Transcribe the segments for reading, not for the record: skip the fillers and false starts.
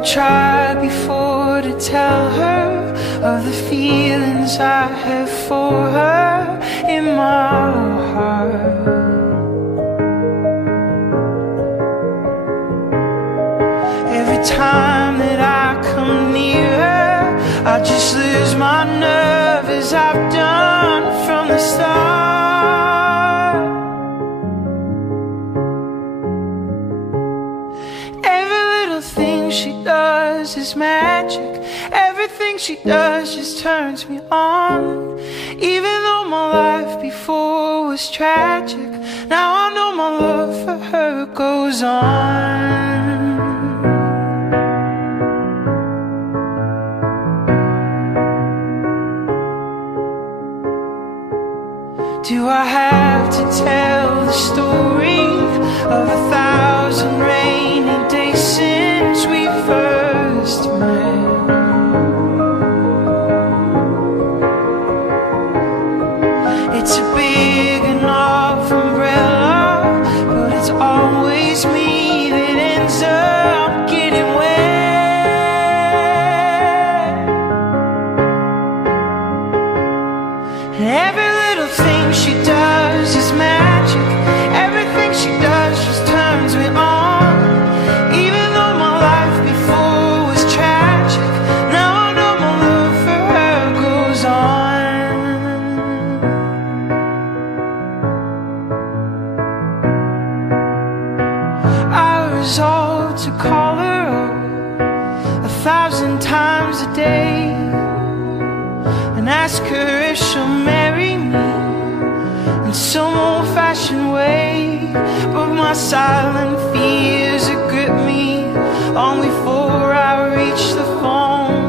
I've tried before to tell her of the feelings I have for her in my heart. Every time that I come near her, I just lose my nerve, as I've done from the start. Every little thing she does is magic. Everything she does just turns me on. Even though my life before was tragic, now I know my love for her goes on. Do I have to tell the story of 1,000 rainy days since we first met? It's a big enough umbrella, but it's always me that ends up getting wet. And every little thing she does is magic. Everything she does just turns me on. Even though my life before was tragic, now I know my love for her goes on. I resolved to call her up 1,000 times a day and ask her if she'll marry me in some old-fashioned way. But my silent fears have gripped me long before I reach the phone,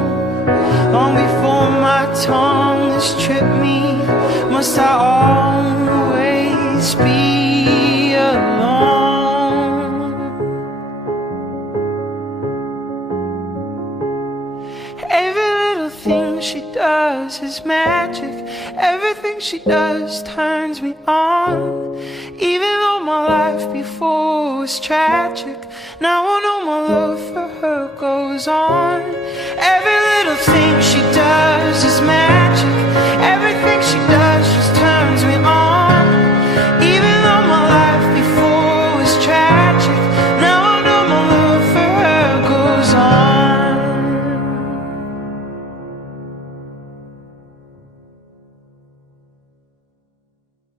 long before my tongue has tripped me. Must I always be alone? Every little thing she does is magic. Everything she does turns me on. Even though my life before was tragic, now I know my love for her goes on. Every little thing she does is magic.